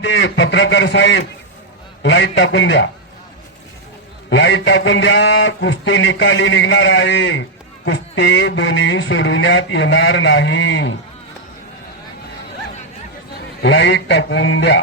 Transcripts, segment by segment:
ते पत्रकार साहेब लाईट टाकून द्या, लाईट टाकून द्या. कुस्ती निकाली निघणार आहे. कुस्ती दोन्ही सोडविण्यात येणार नाही. लाईट टाकून द्या.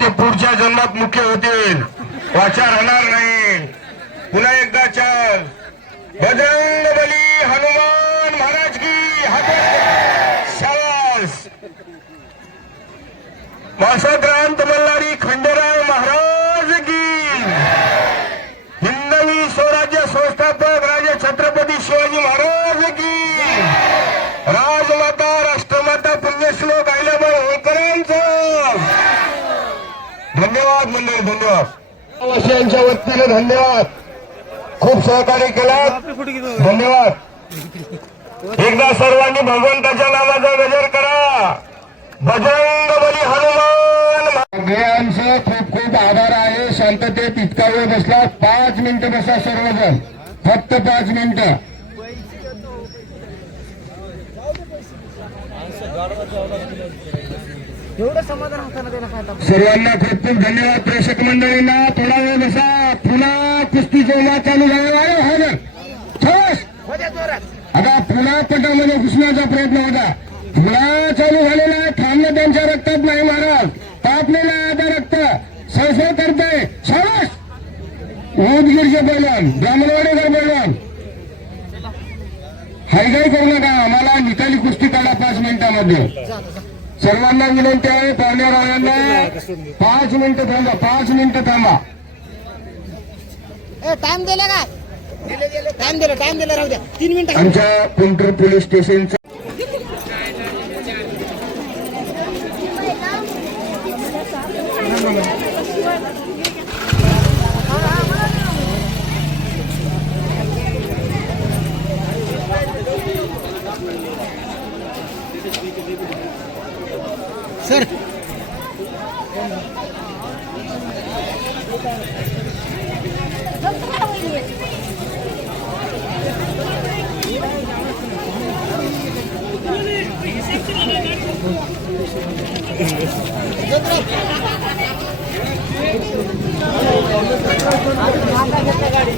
ते पुढच्या जन्मात मुख्य होतील. वाचा राहणार नाही. पुन्हा एकदा चाल. बजरंग बली हनुमान महाराज की शाबास. वासक्रांत मल्हारी खंडेराय महाराज की. हिंदवी स्वराज्य संस्थापक राजे छत्रपती शिवाजी महाराज की. राजमाता राष्ट्रमाता पुण्यश्लोक अहिल्याबाई होळकरांचा धन्यवाद. मंडळ धन्यवाद. वासियांच्या वतीने धन्यवाद. खूप सहकार्य केलात. धन्यवाद. एकदा सर्वांनी भगवंताच्या नामाचा गजर करा. बजरंग बली हनुमान. सगळ्यांचं खूप खूप आभार आहे. शांततेत इतका वेळ बसला. 5 मिनिटं बसा सर्वजण. फक्त 5 मिनिटं. एवढं समाधान होताना त्याला काय. सर्वांना खूप खूप धन्यवाद. प्रेक्षक मंडळींना थोडा वेळ बसा. पुन्हा कुस्ती जोमात चालू झालेला आहे. आता पुन्हा पटामध्ये घुसण्याचा प्रयत्न होता. पुन्हा चालू झालेला आहे. थांबणं त्यांच्या रक्तात नाही महाराज. तापलेला आहे आता रक्त. संशय करतोय. शाबास. उदगीरचे पैलवान ब्राह्मणवाडेकर पैलवान हायगाई करू नका. आम्हाला निकाली कुस्ती काढा 5 मिनिटांमध्ये. सर्वांना विनंती आहे. पाहुण्या राहण्यांना 5 मिनिटं थांबा. 5 मिनिटं थांबा. टाइम दिला काय. टाइम दिला राहू द्या. 3 मिनिटं. आमच्या कुंटूर पोलीस स्टेशनचं सर गाडी